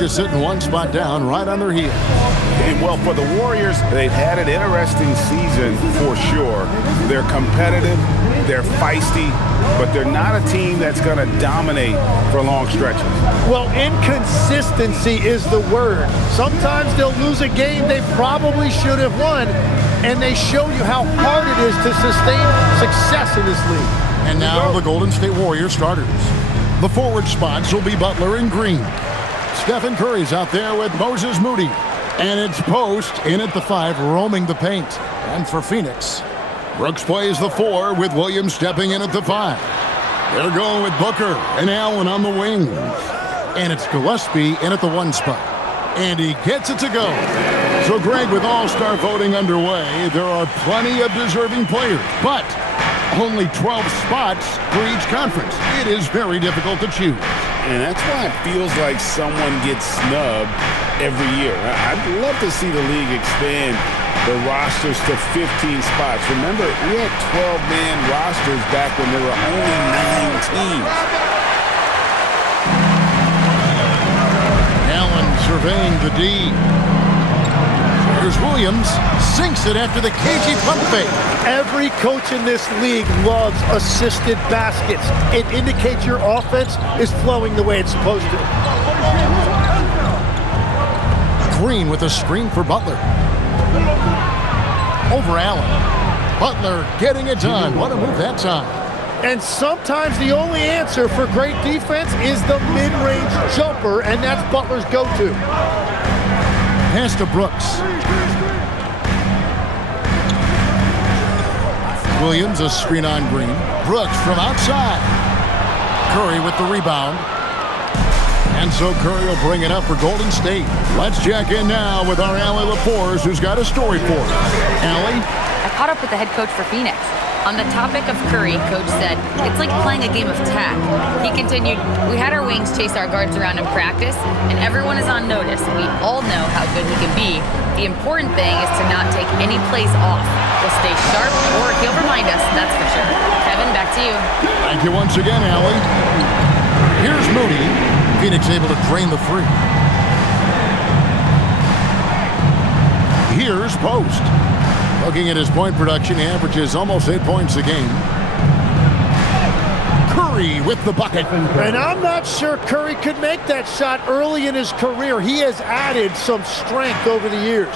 just sitting one spot down, right on their heels. And well, for the Warriors, they've had an interesting season for sure. They're competitive, they're feisty, but they're not a team that's going to dominate for long stretches. Well, inconsistency is the word. Sometimes they'll lose a game they probably should have won, and they show you how hard it is to sustain success in this league. And now the Golden State Warriors starters. The forward spots will be Butler and Green. Stephen Curry's out there with Moses Moody. And it's Post in at the 5, roaming the paint. And for Phoenix, Brooks plays the 4 with Williams stepping in at the 5. They're going with Booker and Allen on the wings. And it's Gillespie in at the 1 spot. And he gets it to go. So, Greg, with all-star voting underway, there are plenty of deserving players. But only 12 spots for each conference. It is very difficult to choose. And that's why it feels like someone gets snubbed every year. I'd love to see the league expand the rosters to 15 spots. Remember, we had 12-man rosters back when there were only 9 teams. Allen surveying the D. Here's Williams, sinks it after the cagey pump fake. Every coach in this league loves assisted baskets. It indicates your offense is flowing the way it's supposed to. Green with a screen for Butler. Over Allen. Butler getting it done. What a move that time. And sometimes the only answer for great defense is the mid-range jumper, and that's Butler's go-to. Pass to Brooks. Williams, a screen on Green. Brooks from outside. Curry with the rebound. And so Curry will bring it up for Golden State. Let's check in now with our Allie LaForce, who's got a story for us. Allie? I caught up with the head coach for Phoenix. On the topic of Curry, Coach said, it's like playing a game of tag. He continued, we had our wings chase our guards around in practice, and everyone is on notice. We all know how good he can be. The important thing is to not take any plays off. We'll stay sharp, or he'll remind us, that's for sure. Kevin, back to you. Thank you once again, Allie. Here's Moody. Phoenix able to drain the 3. Here's Post. Looking at his point production, he averages almost 8 points a game. Curry with the bucket. And I'm not sure Curry could make that shot early in his career. He has added some strength over the years.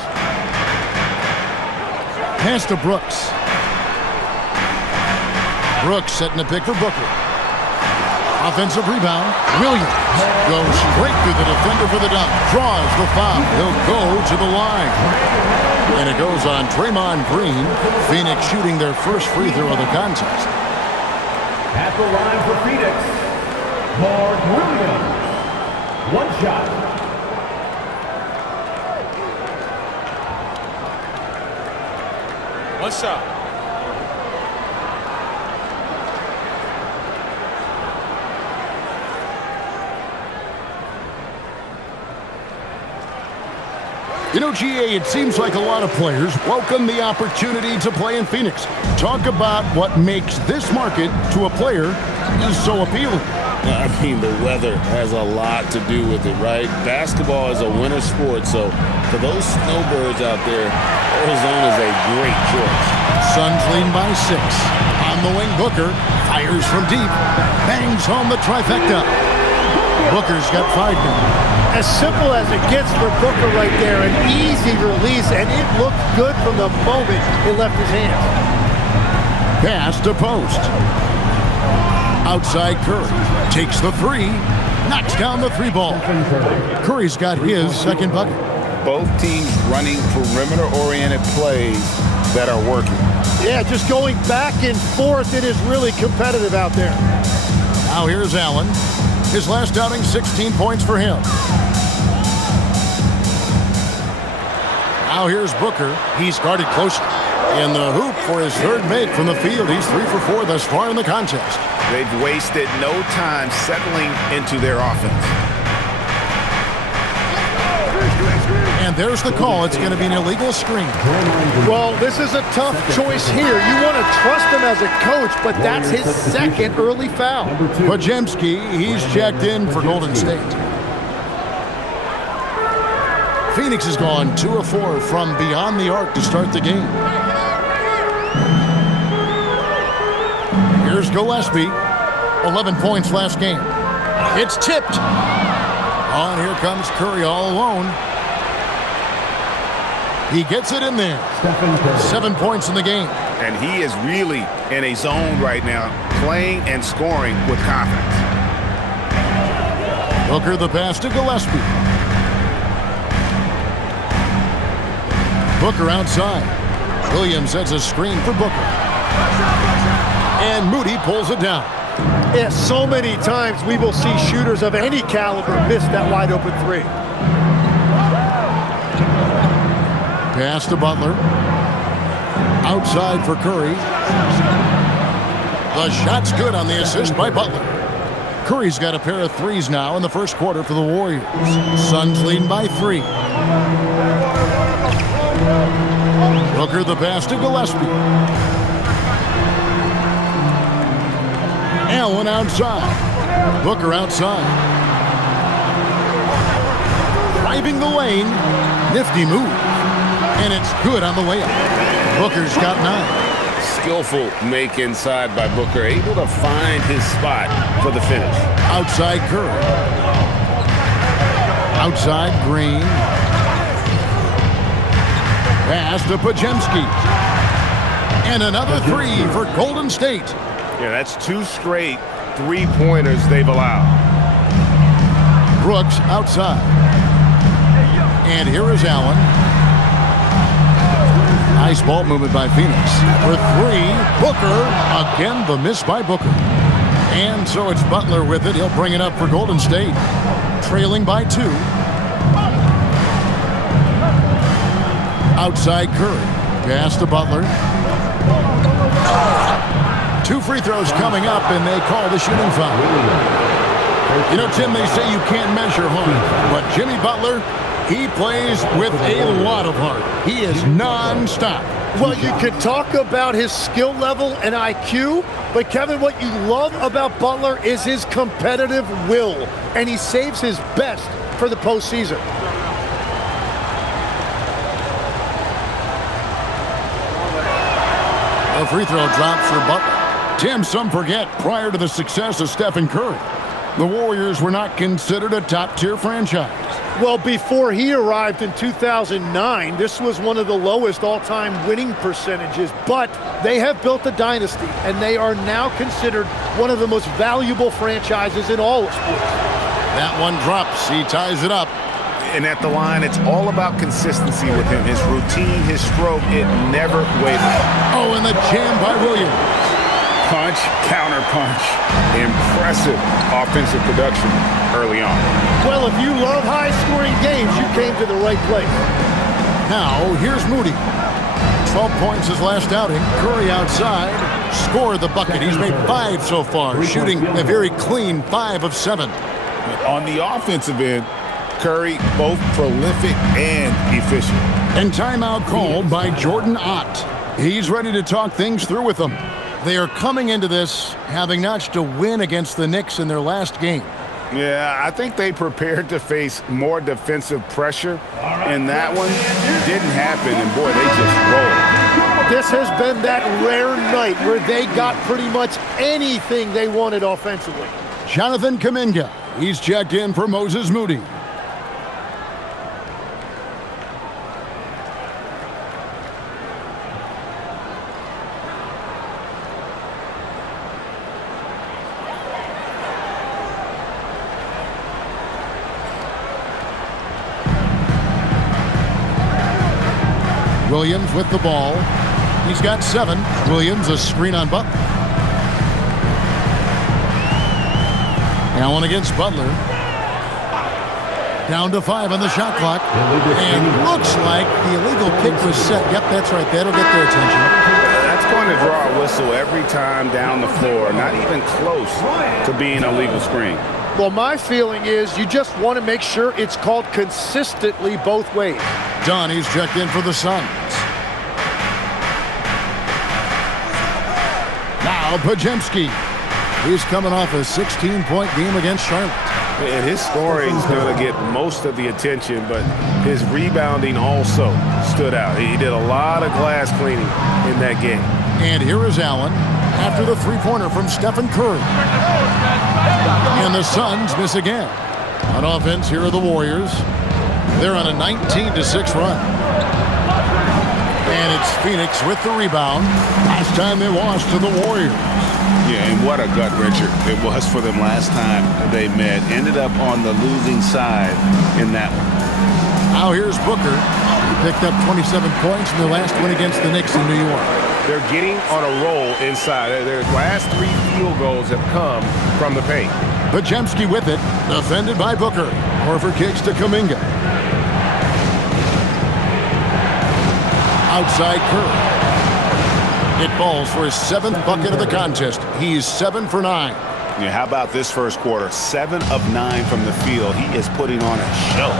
Pass to Brooks. Brooks setting the pick for Booker. Offensive rebound. Williams goes straight through the defender for the dunk. Draws the foul. He'll go to the line. And it goes on Draymond Green. Phoenix shooting their first free throw of the contest. At the line for Phoenix, Mark Williams. 1 shot. One shot. You know, GA, it seems like a lot of players welcome the opportunity to play in Phoenix. Talk about what makes this market to a player so appealing. I mean, the weather has a lot to do with it, right? Basketball is a winter sport, so for those snowbirds out there, Arizona is a great choice. Suns lead by 6. On the wing, Booker fires from deep, bangs home the trifecta. Booker's got 5 now. As simple as it gets for Booker right there, an easy release, and it looked good from the moment it left his hands. Pass to Post. Outside Curry. Takes the 3. Knocks down the 3 ball. Curry's got his second bucket. Both teams running perimeter-oriented plays that are working. Yeah, just going back and forth. It is really competitive out there. Now here's Allen. His last outing, 16 points for him. Now here's Booker. He's guarded closely. In the hoop for his 3rd make from the field. He's 3 for 4 thus far in the contest. They've wasted no time settling into their offense. And there's the call. It's going to be an illegal screen. Well, this is a tough choice here. You want to trust him as a coach, but that's his 2nd early foul. Podziemski, he's checked in for Golden State. Phoenix has gone 2 of 4 from beyond the arc to start the game. Here's Gillespie. 11 points last game. It's tipped. Oh, and here comes Curry all alone. He gets it in there. 7 points in the game. And he is really in a zone right now, playing and scoring with confidence. Booker the pass to Gillespie. Booker outside. Williams sets a screen for Booker. And Moody pulls it down. Yeah, so many times we will see shooters of any caliber miss that wide open three. Pass to Butler. Outside for Curry. The shot's good on the assist by Butler. Curry's got a pair of threes now in the first quarter for the Warriors. Suns leading by 3. Booker the pass to Gillespie. Allen outside. Booker outside. Driving the lane. Nifty move. And it's good on the layup. Booker's got 9. Skillful make inside by Booker, able to find his spot for the finish. Outside Curry. Outside Green. Pass to Podziemski. And another 3 for Golden State. Yeah, that's 2 straight 3-pointers they've allowed. Brooks outside. And here is Allen. Nice ball movement by Phoenix. For 3, Booker. Again, the miss by Booker. And so it's Butler with it. He'll bring it up for Golden State. Trailing by 2. Outside Curry. Pass to Butler. 2 free throws coming up, and they call the shooting foul. You know, Tim, they say you can't measure heart, but Jimmy Butler, he plays with a lot of heart. He is non-stop. Well, you could talk about his skill level and IQ, but Kevin, what you love about Butler is his competitive will, and he saves his best for the postseason. A free throw drops for Butler. Tim, some forget, prior to the success of Stephen Curry, the Warriors were not considered a top-tier franchise. Well, before he arrived in 2009, this was one of the lowest all-time winning percentages, but they have built a dynasty, and they are now considered one of the most valuable franchises in all of sports. That one drops. He ties it up. And at the line, it's all about consistency with him. His routine, his stroke, it never wavers. Oh, and the jam by Williams. Punch, counter punch. Impressive offensive production early on. Well, if you love high-scoring games, you came to the right place. Now, here's Moody. 12 points his last outing. Curry outside. Scored the bucket. He's made 5 so far, shooting a very clean 5 of 7. On the offensive end, Curry both prolific and efficient. And timeout called by Jordan Ott. He's ready to talk things through with them. They are coming into this having notched a win against the Knicks in their last game. Yeah, I think they prepared to face more defensive pressure, and that one didn't happen, and boy, they just rolled. This has been that rare night where they got pretty much anything they wanted offensively. Jonathan Kuminga. He's checked in for Moses Moody. Williams with the ball. He's got 7. Williams a screen on Butler. Allen against Butler. Down to 5 on the shot clock. And looks like the illegal kick was set. Yep, that's right. That'll get their attention. That's going to draw a whistle every time down the floor. Not even close to being a legal screen. Well, my feeling is you just want to make sure it's called consistently both ways. Dunn, he's checked in for the Suns. Now Podziemski. He's coming off a 16-point game against Charlotte. And his scoring is going to get most of the attention, but his rebounding also stood out. He did a lot of glass cleaning in that game. And here is Allen after the three-pointer from Stephen Curry. And the Suns miss again. On offense, here are the Warriors. They're on a 19-6 run. And it's Phoenix with the rebound. Last time they lost to the Warriors. Yeah, and what a gut-wrencher it was for them last time they met. Ended up on the losing side in that one. Now here's Booker. He picked up 27 points in the last win against the Knicks in New York. They're getting on a roll inside. Their last 3 field goals have come from the paint. Podziemski with it, defended by Booker. Horford kicks to Kuminga. Outside Curry. It falls for his 7th bucket of the contest. He's 7 for 9. Yeah, how about this first quarter? 7 of 9 from the field. He is putting on a show.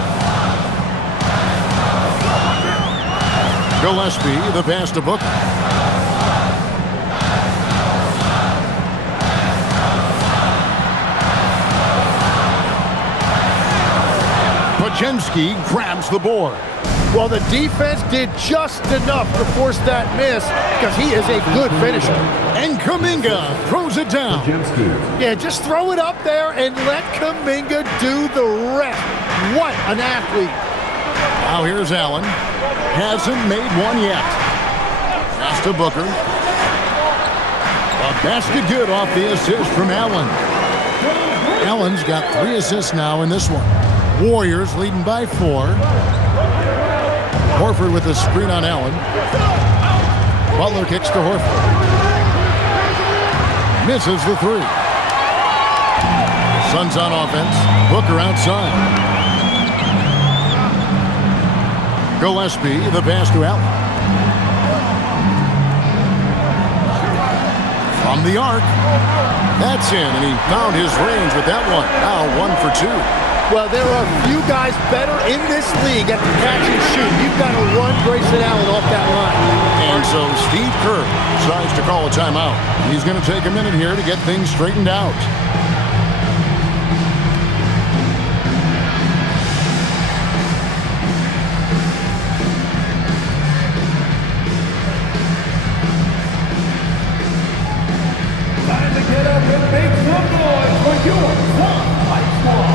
Gillespie, the pass to Booker. Podziemski grabs the board. Well, the defense did just enough to force that miss because he is a good finisher. And Kuminga throws it down. Yeah, just throw it up there and let Kuminga do the rest. What an athlete. Now here's Allen. Hasn't made one yet. Pass to Booker. A basket good off the assist from Allen. Allen's got 3 assists now in this one. Warriors leading by 4. Horford with a screen on Allen. Butler kicks to Horford. Misses the 3. Suns on offense. Booker outside. Gillespie, the pass to Allen. From the arc. That's in, and he found his range with that one. Now 1 for 2. Well, there are few guys better in this league at the catch and shoot. You've got to run Grayson Allen off that line. And so Steve Kerr decides to call a timeout. He's going to take a minute here to get things straightened out. Time to get up and make some noise for your Fight Squad.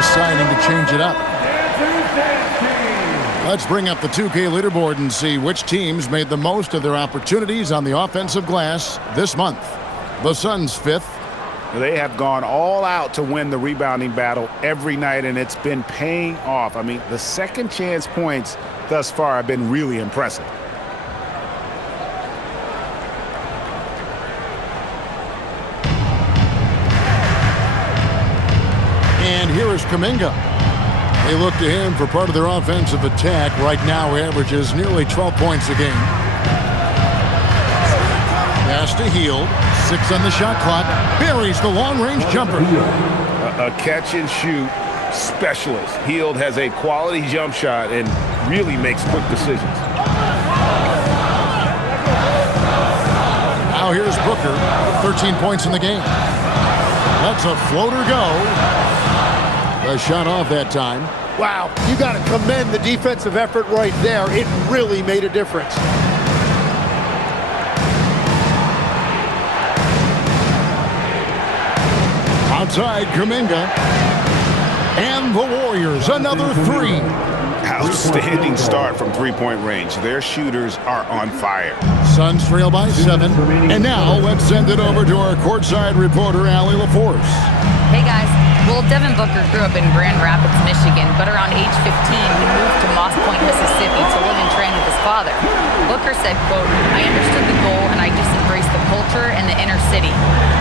Deciding to change it up. Let's bring up the 2K leaderboard and see which teams made the most of their opportunities on the offensive glass this month. The Suns 5th. They have gone all out to win the rebounding battle every night, and it's been paying off. I mean, the second chance points thus far have been really impressive. And here is Kuminga. They look to him for part of their offensive attack. Right now, he averages nearly 12 points a game. Pass to Hield. 6 on the shot clock. Buries the long-range jumper. A catch-and-shoot specialist. Hield has a quality jump shot and really makes quick decisions. Now here's Booker. 13 points in the game. That's a floater go. A shot off that time. Wow, you got to commend the defensive effort right there. It really made a difference. Outside, Kuminga. And the Warriors, another three. Outstanding start from three-point range. Their shooters are on fire. Suns trail by 7. And now let's send it over to our courtside reporter, Allie LaForce. Hey guys. Well, Devin Booker grew up in Grand Rapids, Michigan, but around age 15, he moved to Moss Point, Mississippi to live and train with his father. Booker said, quote, "I understood the goal and I just embraced the culture and the inner city.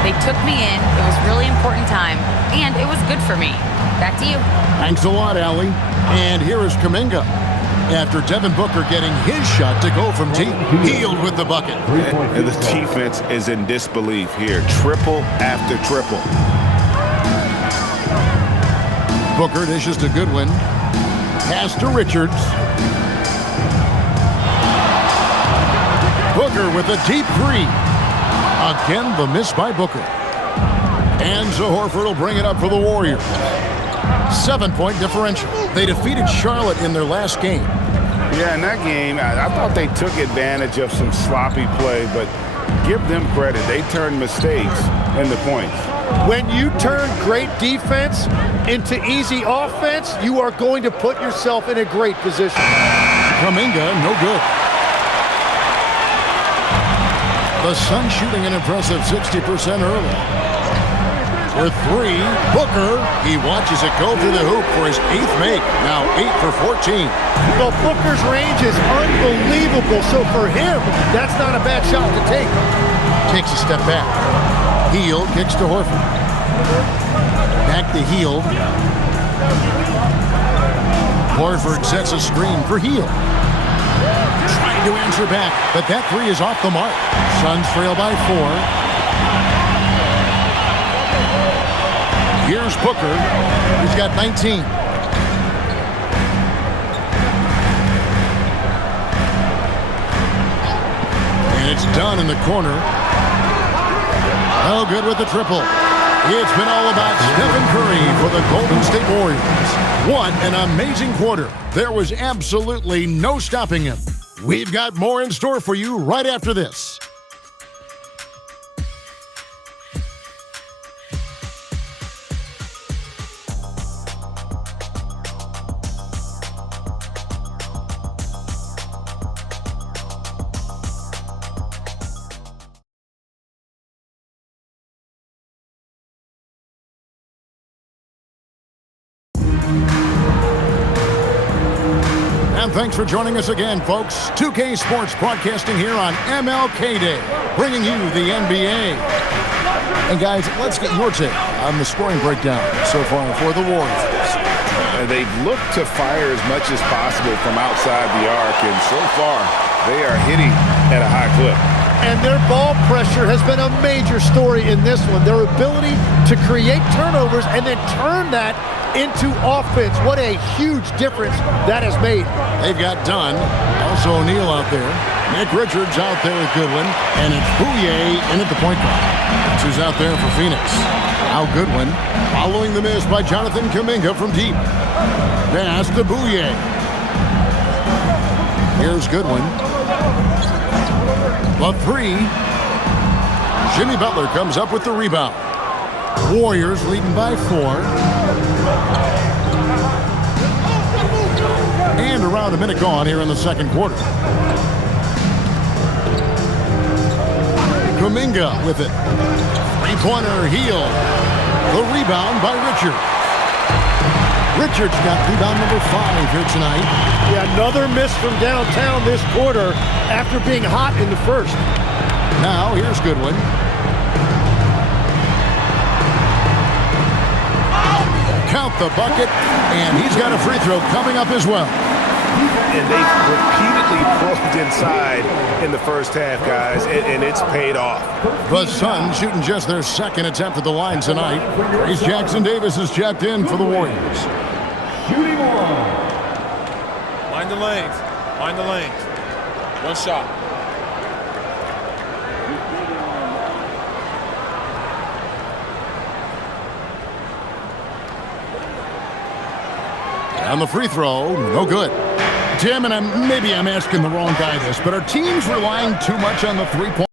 They took me in, it was really important time, and it was good for me." Back to you. Thanks a lot, Allie. And here is Kuminga. After Devin Booker getting his shot to go from deep, Hield with the bucket. And the defense is in disbelief here. Triple after triple. Booker dishes to Goodwin. Pass to Richards. Booker with a deep three. Again, the miss by Booker. And Horford will bring it up for the Warriors. 7-point differential. They defeated Charlotte in their last game. Yeah, in that game, I thought they took advantage of some sloppy play, but give them credit. They turned mistakes into points. When you turn great defense into easy offense, you are going to put yourself in a great position. Kuminga, no good. The Suns shooting an impressive 60% early. For three, Booker, he watches it go through the hoop for his 8th make. Now 8 for 14. Well, Booker's range is unbelievable, so for him, that's not a bad shot to take. Takes a step back. Hield kicks to Horford. Back to Hield. Horford sets a screen for Hield. Trying to answer back, but that three is off the mark. Suns trail by 4. Here's Booker. He's got 19. And it's done in the corner. Oh, good with the triple. It's been all about Stephen Curry for the Golden State Warriors. What an amazing quarter. There was absolutely no stopping him. We've got more in store for you right after this. And thanks for joining us again, folks. 2K Sports broadcasting here on MLK Day, bringing you the NBA. And guys, let's get your take on the scoring breakdown so far for the Warriors. They've looked to fire as much as possible from outside the arc, and so far, they are hitting at a high clip. And their ball pressure has been a major story in this one. Their ability to create turnovers and then turn that into offense. What a huge difference that has made. They've got Dunn, also O'Neal out there. Nick Richards out there with Goodwin, and it's Bouye in at the point guard. That's who's out there for Phoenix. Now Goodwin, following the miss by Jonathan Kuminga from deep. Pass to Bouye. Here's Goodwin. The three. Jimmy Butler comes up with the rebound. Warriors leading by 4. And around a minute gone here in the second quarter. Kuminga with it. Three-pointer, Hield. The rebound by Richards. Richards got rebound number 5 here tonight. Yeah, another miss from downtown this quarter after being hot in the first. Now here's Goodwin. Count the bucket, and he's got a free throw coming up as well. And they repeatedly probed inside in the first half, guys, and it's paid off. The Suns shooting just their second attempt at the line tonight. Trace Jackson-Davis has checked in for the Warriors. Shooting one. Mind the lanes. Mind the lanes. One shot. And the free throw, no good. Tim, and maybe I'm asking the wrong guy this, but are teams relying too much on the three-point